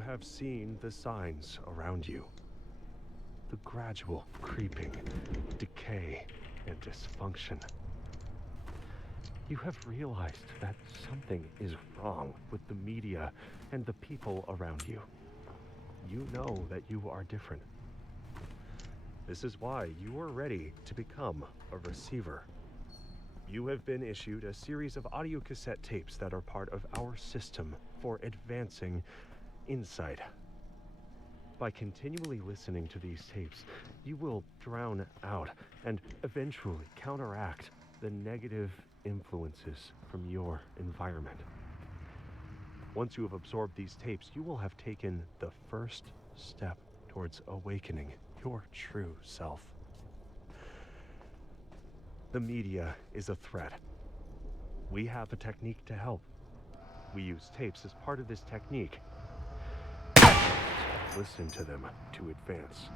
have seen the signs around you. The gradual creeping, decay, and dysfunction. You have realized that something is wrong with the media and the people around you. You know that you are different. This is why you are ready to become a receiver. You have been issued a series of audio cassette tapes that are part of our system for advancing insight. By continually listening to these tapes, you will drown out and eventually counteract the negative influences from your environment. Once you have absorbed these tapes, you will have taken the first step towards awakening your true self. The media is a threat. We have a technique to help. We use tapes as part of this technique. Listen to them to advance.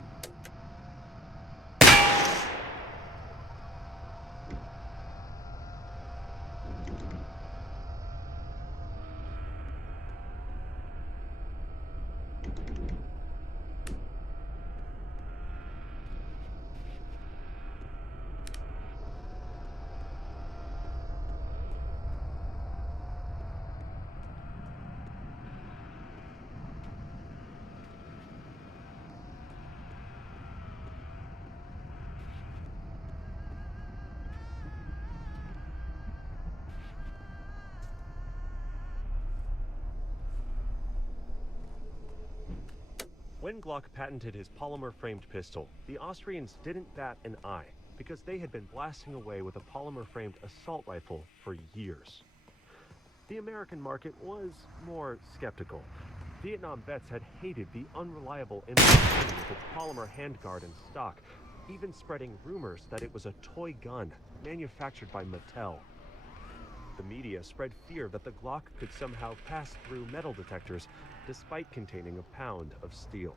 When Glock patented his polymer-framed pistol, the Austrians didn't bat an eye because they had been blasting away with a polymer-framed assault rifle for years. The American market was more skeptical. Vietnam vets had hated the unreliable M16 with its polymer handguard in stock, even spreading rumors that it was a toy gun manufactured by Mattel. The media spread fear that the Glock could somehow pass through metal detectors despite containing a pound of steel.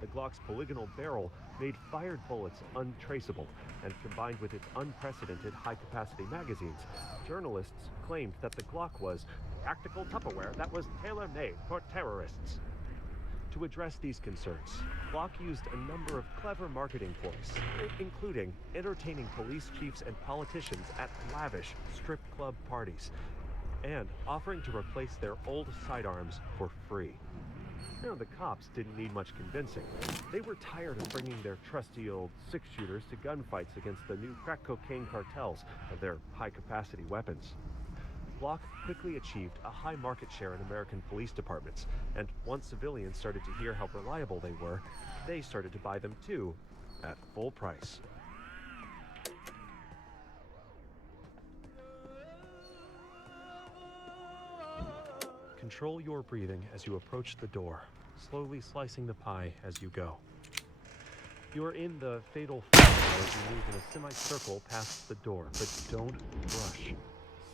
The Glock's polygonal barrel made fired bullets untraceable, and combined with its unprecedented high-capacity magazines, journalists claimed that the Glock was practical Tupperware that was tailor-made for terrorists. To address these concerns, Glock used a number of clever marketing ploys, including entertaining police chiefs and politicians at lavish strip club parties, and offering to replace their old sidearms for free. Now, the cops didn't need much convincing. They were tired of bringing their trusty old six-shooters to gunfights against the new crack cocaine cartels and their high-capacity weapons. Glock quickly achieved a high market share in American police departments, and once civilians started to hear how reliable they were, they started to buy them too, at full price. Control your breathing as you approach the door, slowly slicing the pie as you go. You are in the fatal flow as you move in a semicircle past the door, but don't rush.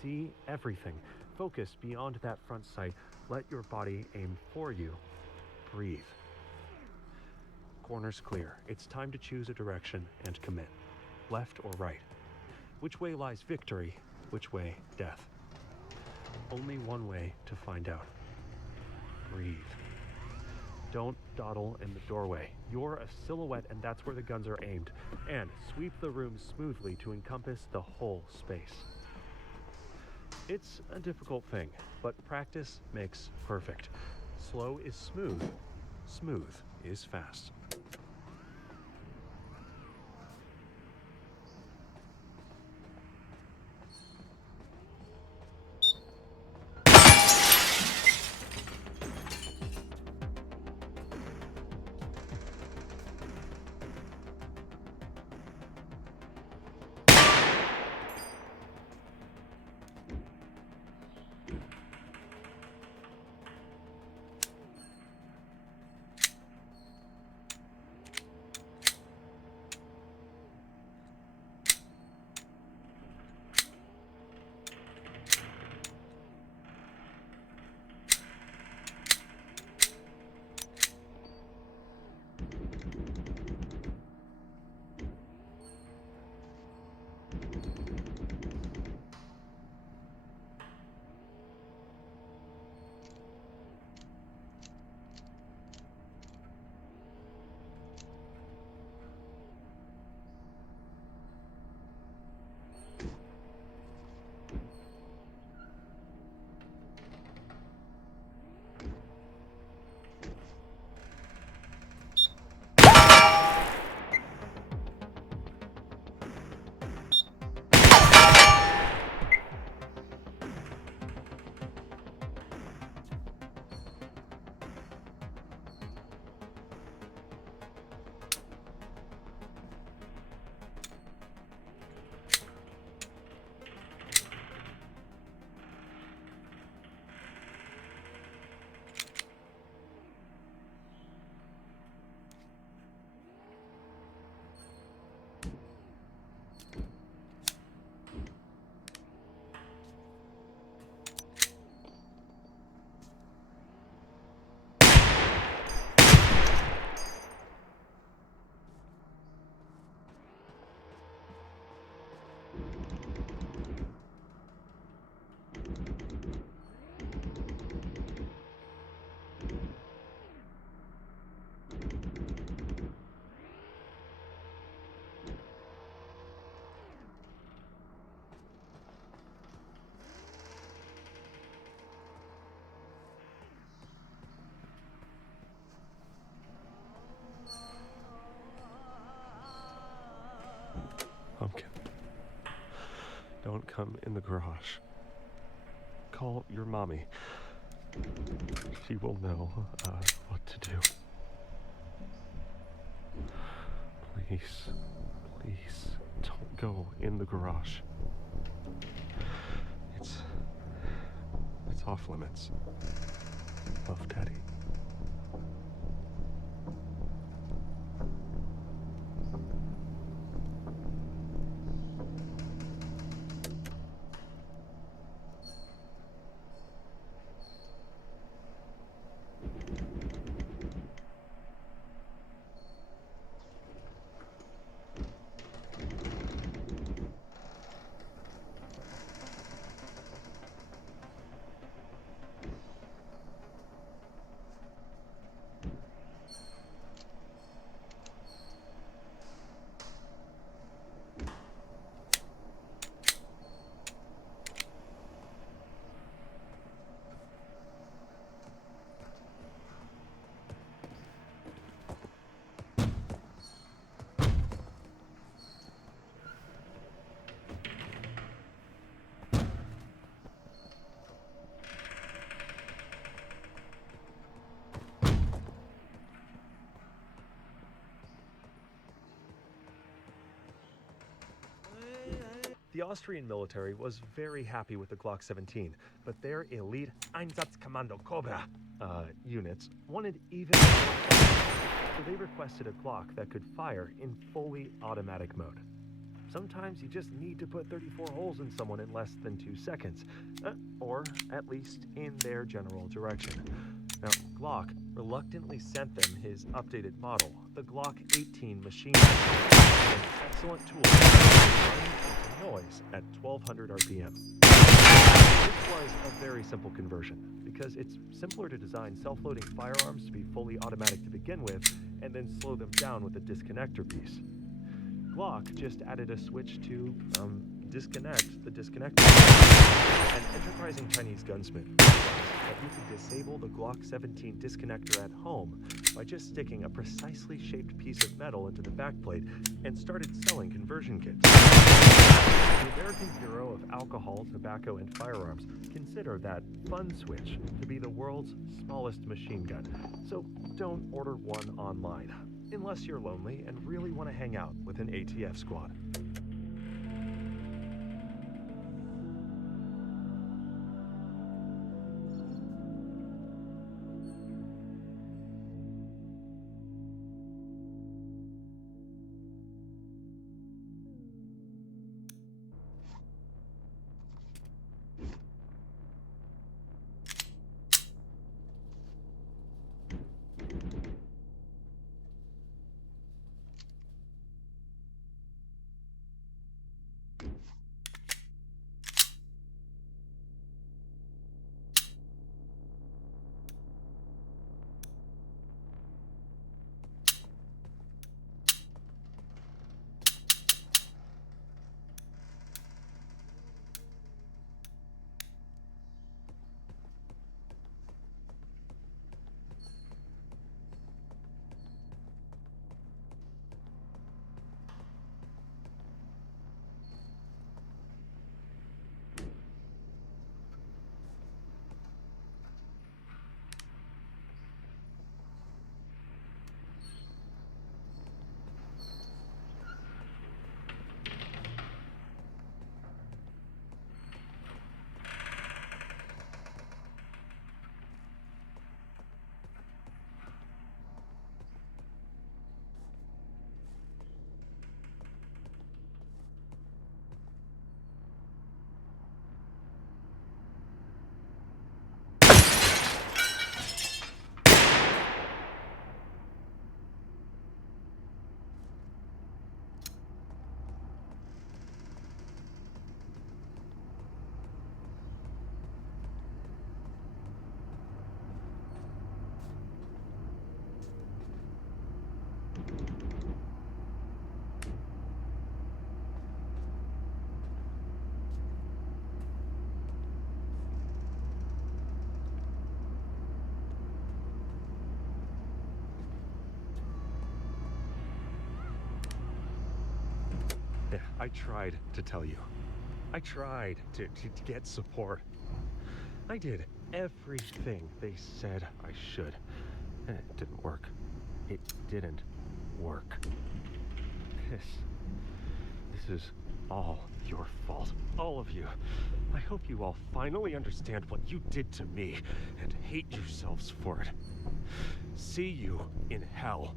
See everything. Focus beyond that front sight. Let your body aim for you. Breathe. Corners clear. It's time to choose a direction and commit. Left or right? Which way lies victory? Which way death? Only one way to find out. Breathe. Don't dawdle in the doorway. You're a silhouette, and that's where the guns are aimed. And sweep the room smoothly to encompass the whole space. It's a difficult thing, but practice makes perfect. Slow is smooth. Smooth is fast. come in the garage. Call your mommy. She will know what to do. Please, please, don't go in the garage. It's off limits. Love, Daddy. The Austrian military was very happy with the Glock 17, but their elite Einsatzkommando Cobra units wanted even more, so they requested a Glock that could fire in fully automatic mode. Sometimes you just need to put 34 holes in someone in less than 2 seconds, or at least in their general direction. Now, Glock reluctantly sent them his updated model, the Glock 18 machine gun, an excellent tool for running into noise at 1200 RPM. This was a very simple conversion, because it's simpler to design self-loading firearms to be fully automatic to begin with, and then slow them down with a disconnector piece. Glock just added a switch to disconnect the disconnector. An enterprising Chinese gunsmith realized that you could disable the Glock 17 disconnector at home by just sticking a precisely shaped piece of metal into the backplate and started selling conversion kits. The American Bureau of Alcohol, Tobacco, and Firearms consider that fun switch to be the world's smallest machine gun, so don't order one online, unless you're lonely and really want to hang out with an ATF squad. Yeah, I tried to tell you. I tried to get support. I did everything they said I should, and it didn't work. It didn't work. This is all your fault. All of you. I hope you all finally understand what you did to me and hate yourselves for it. See you in hell.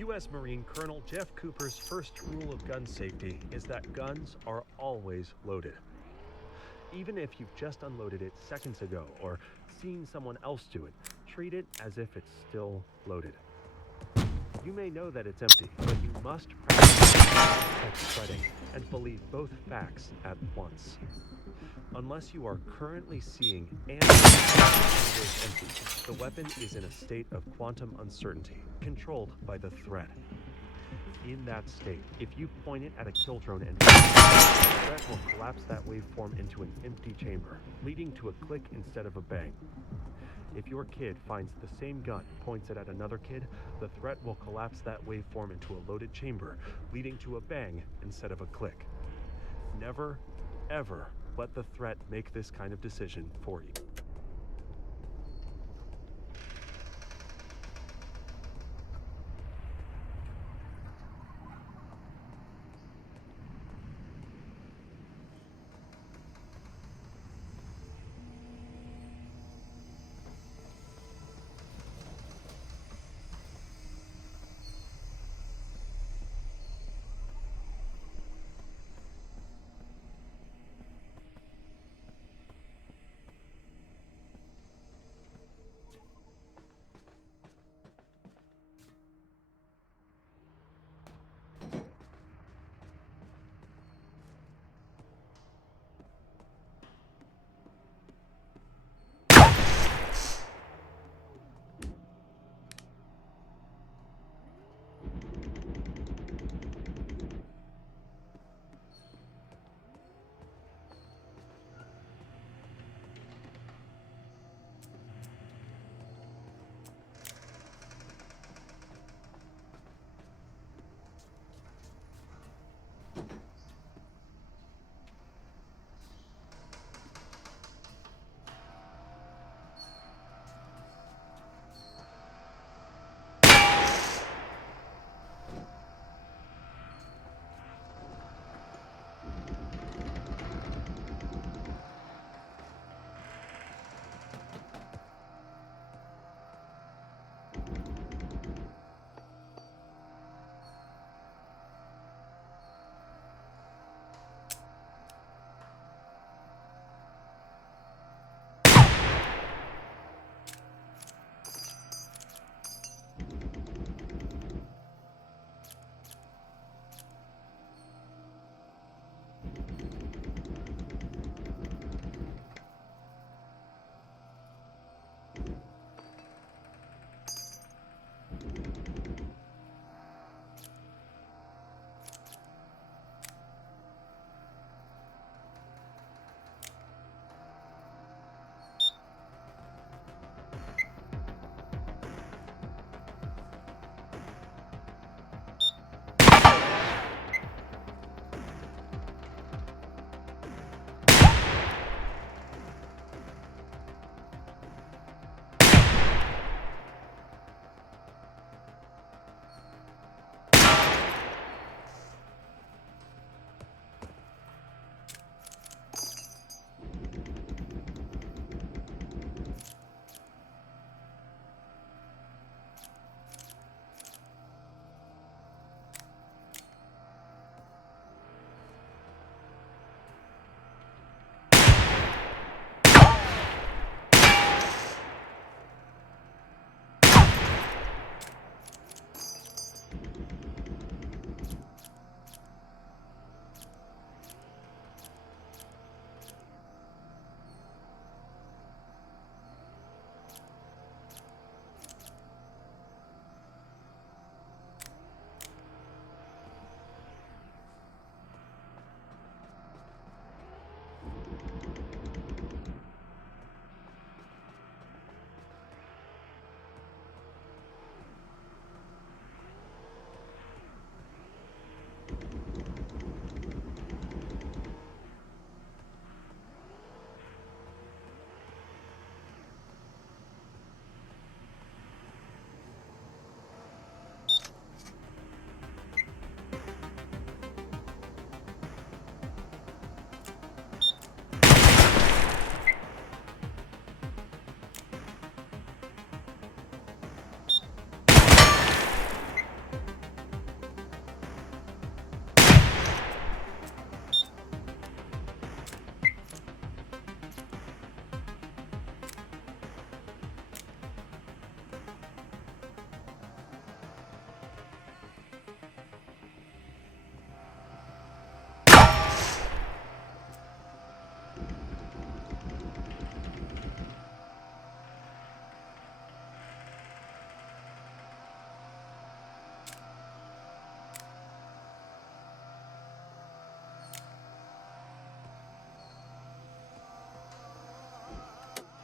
U.S. Marine Colonel Jeff Cooper's first rule of gun safety is that guns are always loaded. Even if you've just unloaded it seconds ago or seen someone else do it, treat it as if it's still loaded. You may know that it's empty, but you must practice spreading and believe both facts at once. Unless you are currently seeing and is empty, the weapon is in a state of quantum uncertainty, controlled by the threat. In that state, if you point it at a kill drone and the threat will collapse that waveform into an empty chamber, leading to a click instead of a bang. If your kid finds the same gun, points it at another kid, the threat will collapse that waveform into a loaded chamber, leading to a bang instead of a click. Never, ever let the threat make this kind of decision for you.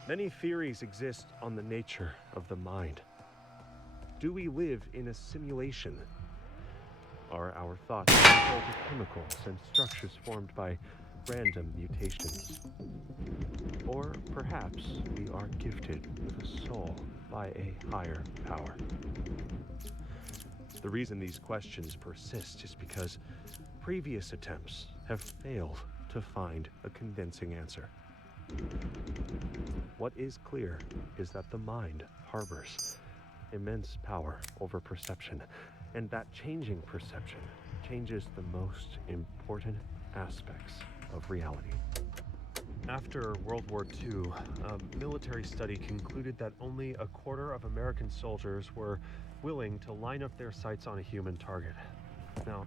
Many theories exist on the nature of the mind. Do we live in a simulation? Are our thoughts the result of chemicals and structures formed by random mutations? Or perhaps we are gifted with a soul by a higher power. The reason these questions persist is because previous attempts have failed to find a convincing answer. What is clear is that the mind harbors immense power over perception, and that changing perception changes the most important aspects of reality. After World War II, a military study concluded that only a quarter of American soldiers were willing to line up their sights on a human target. Now,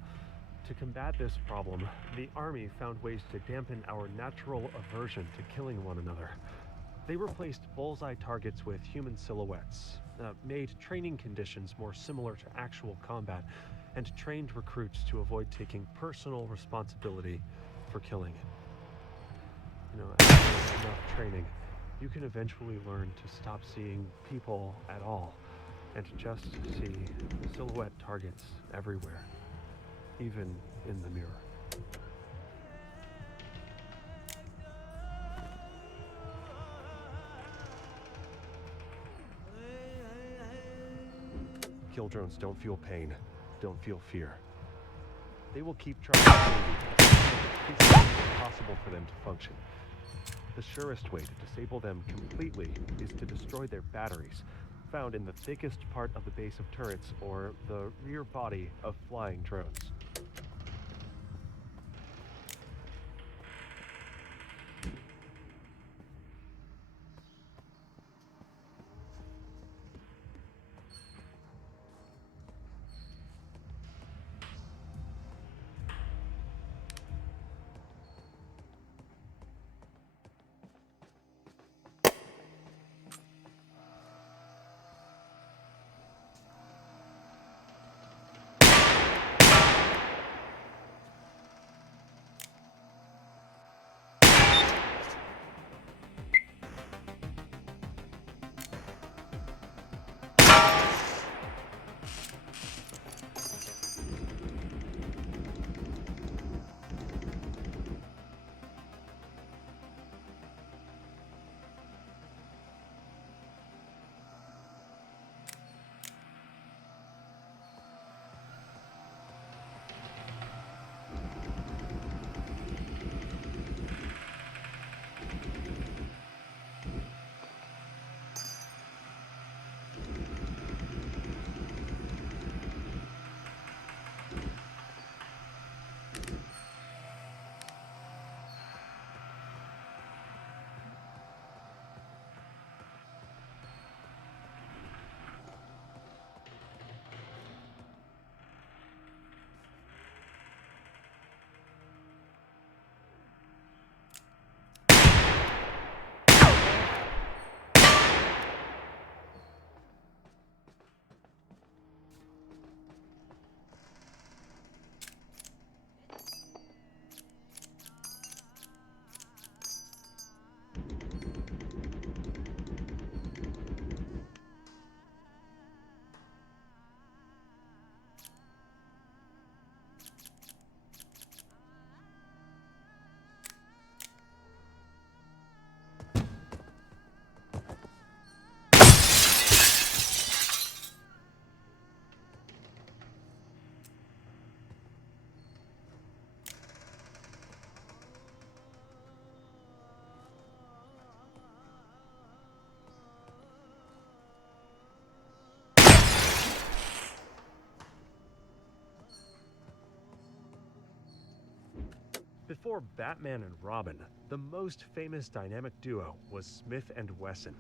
to combat this problem, the Army found ways to dampen our natural aversion to killing one another. They replaced bullseye targets with human silhouettes, made training conditions more similar to actual combat, and trained recruits to avoid taking personal responsibility for killing. After enough training, you can eventually learn to stop seeing people at all and just see silhouette targets everywhere, even in the mirror. Kill drones don't feel pain, don't feel fear. They will keep trying to kill you. It's impossible for them to function. The surest way to disable them completely is to destroy their batteries, found in the thickest part of the base of turrets or the rear body of flying drones. Before Batman and Robin, the most famous dynamic duo was Smith and Wesson.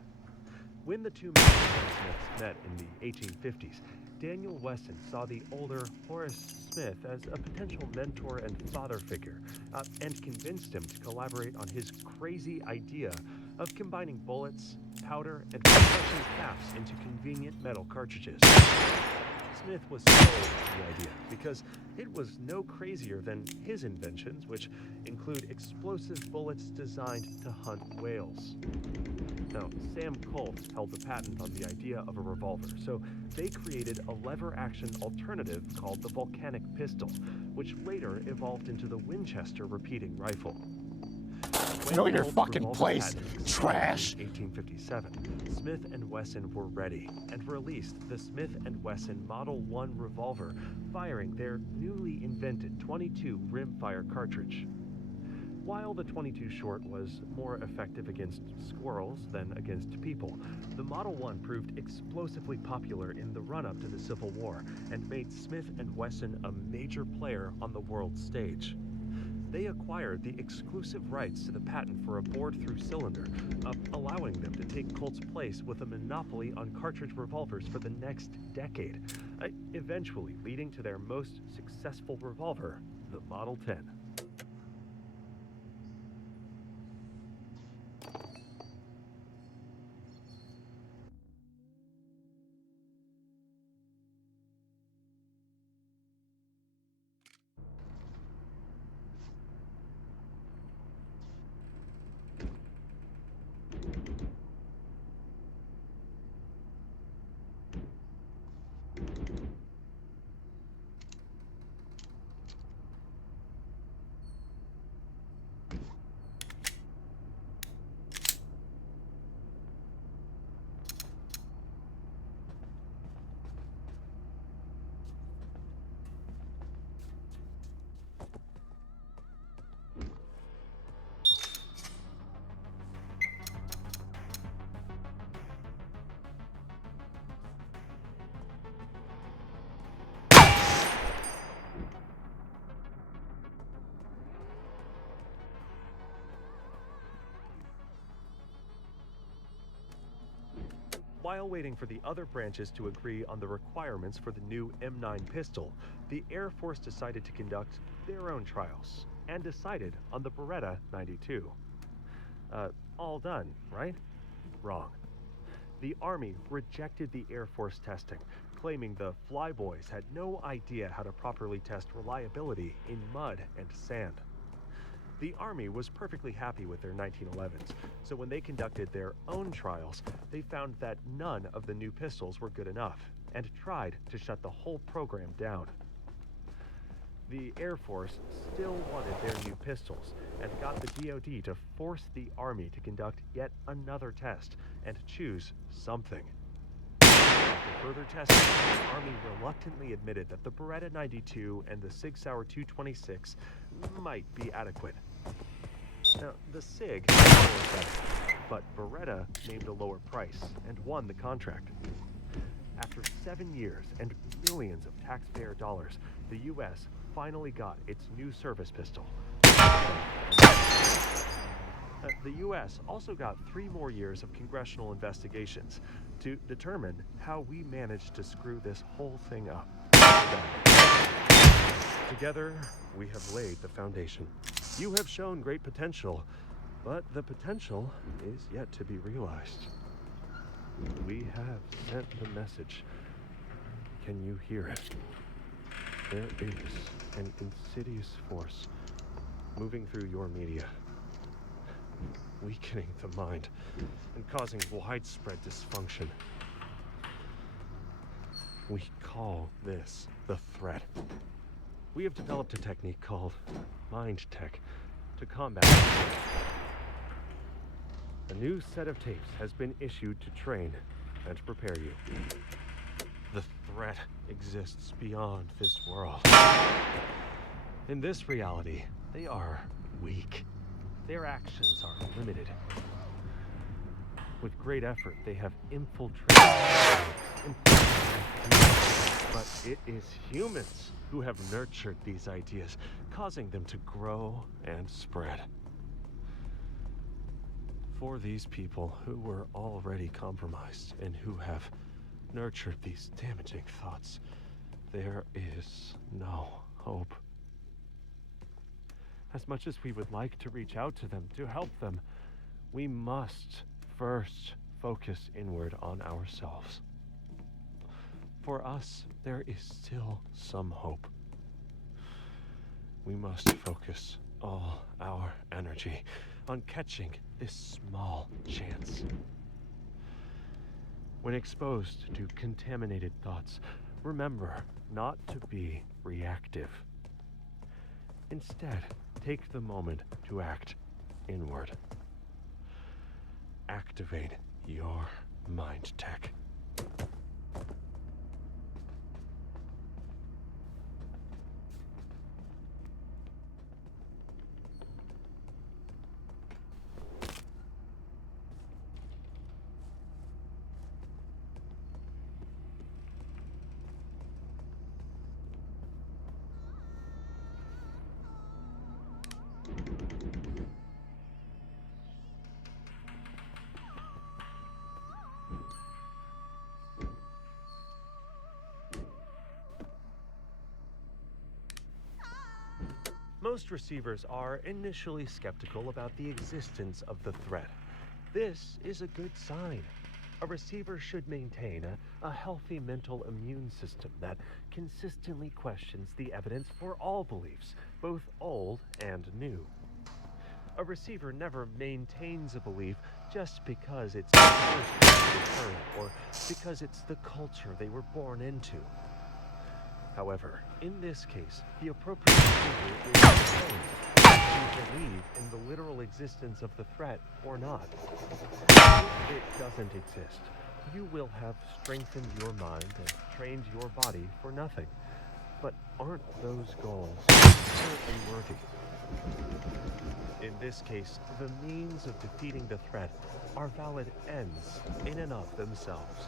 When the two Smiths met in the 1850s, Daniel Wesson saw the older Horace Smith as a potential mentor and father figure, and convinced him to collaborate on his crazy idea of combining bullets, powder, and compression caps into convenient metal cartridges. Smith was sold the idea because it was no crazier than his inventions, which include explosive bullets designed to hunt whales. Now, Sam Colt held the patent on the idea of a revolver, so they created a lever-action alternative called the volcanic pistol, which later evolved into the Winchester repeating rifle. Know your fucking place, trash! In 1857, Smith & Wesson were ready and released the Smith & Wesson Model 1 revolver, firing their newly invented .22 rimfire cartridge. While the .22 short was more effective against squirrels than against people, the Model 1 proved explosively popular in the run-up to the Civil War and made Smith & Wesson a major player on the world stage. They acquired the exclusive rights to the patent for a bored-through cylinder, allowing them to take Colt's place with a monopoly on cartridge revolvers for the next decade, eventually leading to their most successful revolver, the Model 10. While waiting for the other branches to agree on the requirements for the new M9 pistol, the Air Force decided to conduct their own trials and decided on the Beretta 92. All done, right? Wrong. The Army rejected the Air Force testing, claiming the flyboys had no idea how to properly test reliability in mud and sand. The Army was perfectly happy with their 1911s, so when they conducted their own trials, they found that none of the new pistols were good enough, and tried to shut the whole program down. The Air Force still wanted their new pistols, and got the DoD to force the Army to conduct yet another test, and choose something. After further testing, the Army reluctantly admitted that the Beretta 92 and the Sig Sauer 226 might be adequate. Now, the Sig was better, but Beretta named a lower price and won the contract. After 7 years and millions of taxpayer dollars, the U.S. finally got its new service pistol. The U.S. also got 3 more years of congressional investigations to determine how we managed to screw this whole thing up. Together, we have laid the foundation. You have shown great potential, but the potential is yet to be realized. We have sent the message. Can you hear it? There is an insidious force moving through your media, weakening the mind and causing widespread dysfunction. We call this the threat. We have developed a technique called mind tech to combat it. A new set of tapes has been issued to train and prepare you. The threat exists beyond this world. In this reality, they are weak. Their actions are limited. With great effort, they have infiltrated. But it is humans who have nurtured these ideas, causing them to grow and spread. For these people who were already compromised and who have nurtured these damaging thoughts, there is no hope. As much as we would like to reach out to them, to help them, we must first focus inward on ourselves. for us, there is still some hope. We must focus all our energy on catching this small chance. When exposed to contaminated thoughts, remember not to be reactive. Instead, take the moment to act inward. Activate your mind tech. Most receivers are initially skeptical about the existence of the threat. This is a good sign. A receiver should maintain a healthy mental immune system that consistently questions the evidence for all beliefs, both old and new. A receiver never maintains a belief just because it's the first current or because it's the culture they were born into. However, in this case, the appropriate behavior is the same, whether you believe in the literal existence of the threat or not. If it doesn't exist, you will have strengthened your mind and trained your body for nothing. But aren't those goals certainly worthy? In this case, the means of defeating the threat are valid ends in and of themselves.